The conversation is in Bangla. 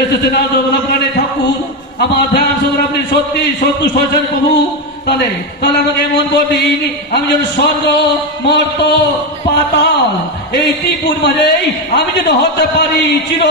এসেছেন আজ প্রাণে ঠাকুর আমার ধ্যান শুনে আপনি সত্যি সন্তুষ্ট হয়েছেন প্রভু। তাহলে আমাকে এমন দিন আমি যেন স্বর্গ মর্ত পাতাল এই ত্রিপুর মাঝেই আমি যেন হতে পারি চির